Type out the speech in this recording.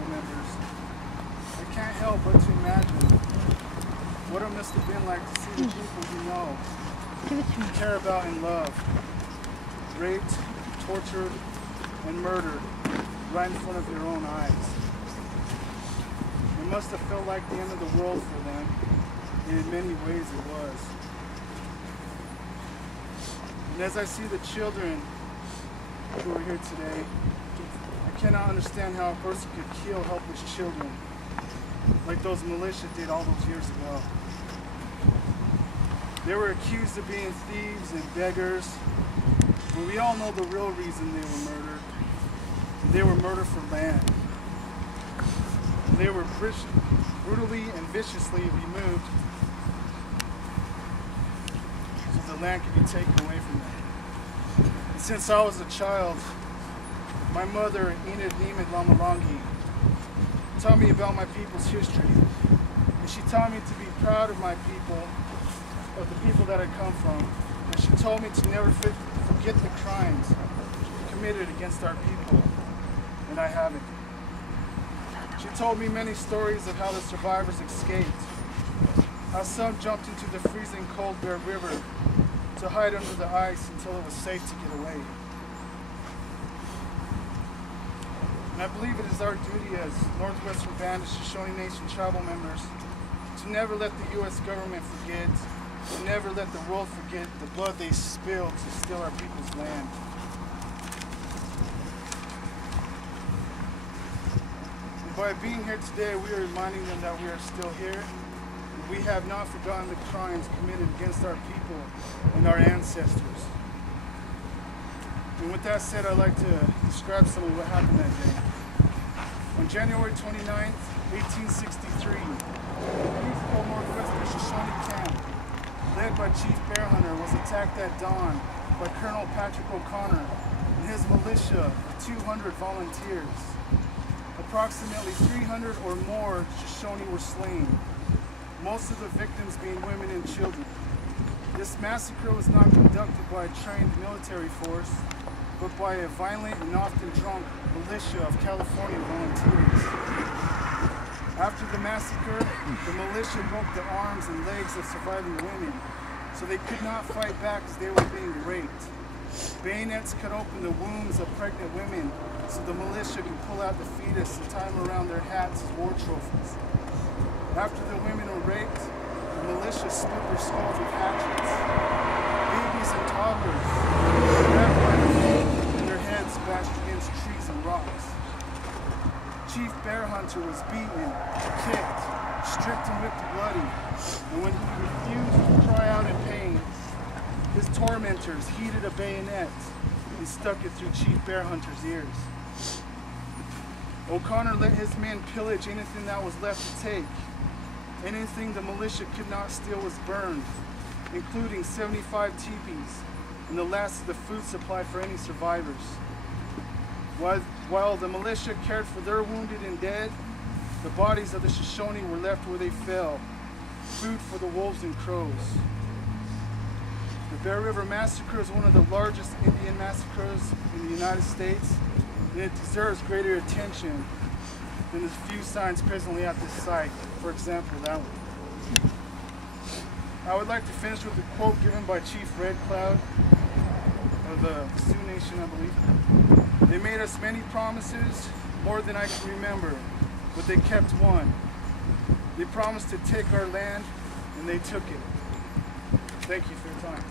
people members, I can't help but to imagine what it must have been like to see the people you know, you care about and love, raped, tortured, and murdered right in front of your own eyes. It must have felt like the end of the world for them, and in many ways it was. And as I see the children who are here today, I cannot understand how a person could kill helpless children like those militia did all those years ago. They were accused of being thieves and beggars, but we all know the real reason they were murdered. They were murdered for land. They were brutally and viciously removed so the land could be taken away from them. And since I was a child, my mother, Enid Neiman Lamarangi, taught me about my people's history. And she taught me to be proud of my people, of the people that I come from. And she told me to never forget the crimes committed against our people. And I haven't. She told me many stories of how the survivors escaped, how some jumped into the freezing cold Bear River to hide under the ice until it was safe to get away. And I believe it is our duty as Northwestern Band of Shoshone Nation tribal members to never let the U.S. government forget, to never let the world forget the blood they spilled to steal our people's land. And by being here today, we are reminding them that we are still here. We have not forgotten the crimes committed against our people and our ancestors. And with that said, I'd like to describe some of what happened that day. On January 29th, 1863, the peaceful Northwestern Shoshone camp, led by Chief Bear Hunter, was attacked at dawn by Colonel Patrick O'Connor and his militia of 200 volunteers. Approximately 300 or more Shoshone were slain, most of the victims being women and children. This massacre was not conducted by a trained military force, but by a violent and often drunk militia of California volunteers. After the massacre, the militia broke the arms and legs of surviving women, so they could not fight back as they were being raped. Bayonets cut open the wombs of pregnant women, so the militia could pull out the fetus and tie them around their hats as war trophies. After the women were raped, the militia split their skulls with hatchets. Babies and toddlers were grabbed by their feet and their heads bashed against trees and rocks. Chief Bear Hunter was beaten, kicked, stripped and whipped bloody, and when he refused to cry out in pain, his tormentors heated a bayonet and stuck it through Chief Bear Hunter's ears. O'Connor let his men pillage anything that was left to take. Anything the militia could not steal was burned, including 75 teepees and the last of the food supply for any survivors. While the militia cared for their wounded and dead, the bodies of the Shoshone were left where they fell, food for the wolves and crows. The Bear River Massacre is one of the largest Indian massacres in the United States, and it deserves greater attention than the few signs presently at this site. For example, that one. I would like to finish with a quote given by Chief Red Cloud of the Sioux Nation, I believe. They made us many promises, more than I can remember, but they kept one. They promised to take our land, and they took it. Thank you for your time.